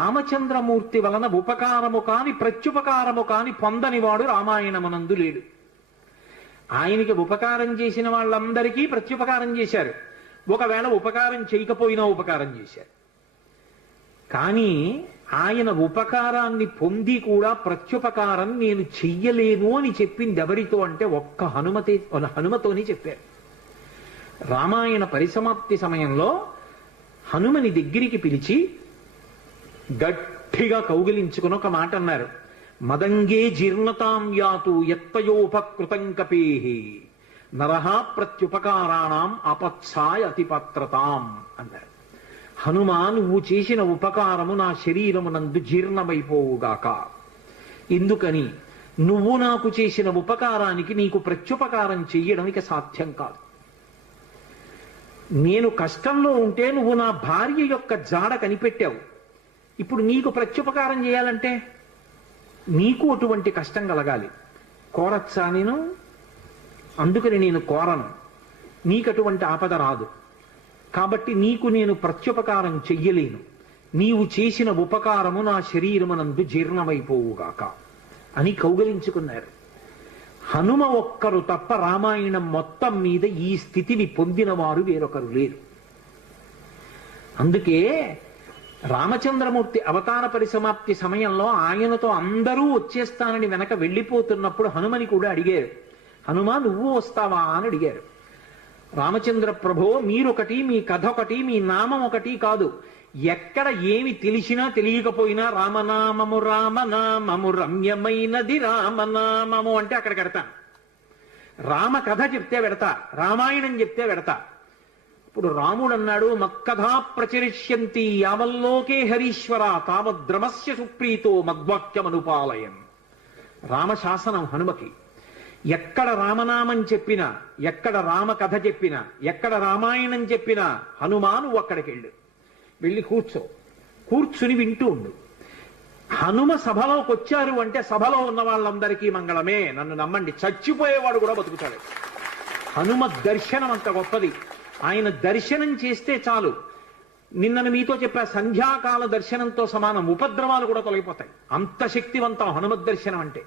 రామచంద్రమూర్తి వలన ఉపకారము కాని ప్రత్యుపకారము కాని పొందనివాడు రామాయణమునందు లేడు. ఆయనకి ఉపకారం చేసిన వాళ్ళందరికీ ప్రత్యుపకారం చేశారు. ఒకవేళ ఉపకారం చేయకపోయినా ఉపకారం చేశారు. కానీ ఆయన ఉపకారాన్ని పొంది కూడా ప్రత్యుపకారం నేను చెయ్యలేను అని చెప్పింది ఎవరితో అంటే ఒక్క హనుమతోని చెప్పారు. రామాయణ పరిసమాప్తి సమయంలో హనుమని దగ్గరికి పిలిచి గట్టిగా కౌగిలించుకుని ఒక మాట అన్నారు. మదంగే జీర్ణతాం యాతు యత్పయోపకృతం కపేహి నరహ ప్రత్యుపకారాణం అపత్సాయ అతిపత్రతాం అన్నారు. హనుమా, నువ్వు చేసిన ఉపకారము నా శరీరమునందు జీర్ణమైపోవుగాక. ఎందుకని? నువ్వు నాకు చేసిన ఉపకారానికి నీకు ప్రత్యుపకారం చెయ్యడం ఇక సాధ్యం కాదు. నేను కష్టంలో ఉంటే నువ్వు నా భార్య యొక్క జాడ కనిపెట్టావు. ఇప్పుడు నీకు ప్రత్యుపకారం చేయాలంటే నీకు అటువంటి కష్టం కలగాలి. కోరచ్చా నేను? అందుకని నేను కోరను. నీకటువంటి ఆపద రాదు. కాబట్టి నీకు నేను ప్రత్యుపకారం చెయ్యలేను. నీవు చేసిన ఉపకారము నా శరీరమునందు జీర్ణమైపోవుగాక అని కౌగలించుకున్నారు. హనుమ ఒక్కరు తప్ప రామాయణం మొత్తం మీద ఈ స్థితిని పొందిన వారు వేరొకరు లేరు. అందుకే రామచంద్రమూర్తి అవతార పరిసమాప్తి సమయంలో ఆయనతో అందరూ వచ్చేస్తానని వెనక వెళ్ళిపోతున్నప్పుడు హనుమని కూడా అడిగారు. హనుమా, నువ్వు వస్తావా అని అడిగారు. రామచంద్ర ప్రభో, మీరొకటి, మీ కథ ఒకటి, మీ నామం ఒకటి కాదు. ఎక్కడ ఏమి తెలిసినా తెలియకపోయినా రామనామము రామనామము రమ్యమైనది రామనామము అంటే అక్కడ పెడతాను. రామ కథ చెప్తే పెడతా, రామాయణం చెప్తే పెడతా. ఇప్పుడు రాముడు అన్నాడు, మక్కథా ప్రచరిష్యంతి యావల్లోకే హరీశ్వర తావద్రమస్య సుప్రీతో మద్వాక్యమనుపాలయం. రామశాసనం హనుమకి. ఎక్కడ రామనామం చెప్పినా, ఎక్కడ రామ కథ చెప్పినా, ఎక్కడ రామాయణం చెప్పినా హనుమా నువ్వు అక్కడికి వెళ్ళి కూర్చుని వింటూ ఉండు. హనుమ సభలోకి వచ్చారు అంటే సభలో ఉన్న వాళ్ళందరికీ మంగళమే. నన్ను నమ్మండి, చచ్చిపోయేవాడు కూడా బతుకుతాడు. హనుమ దర్శనం అంత గొప్పది. ఆయన దర్శనం చేస్తే చాలు. నిన్నను మీతో చెప్పా, సంధ్యాకాల దర్శనంతో సమానం. ఉపద్రవాలు కూడా తొలగిపోతాయి. అంత శక్తివంతం హనుమద్ దర్శనం అంటే.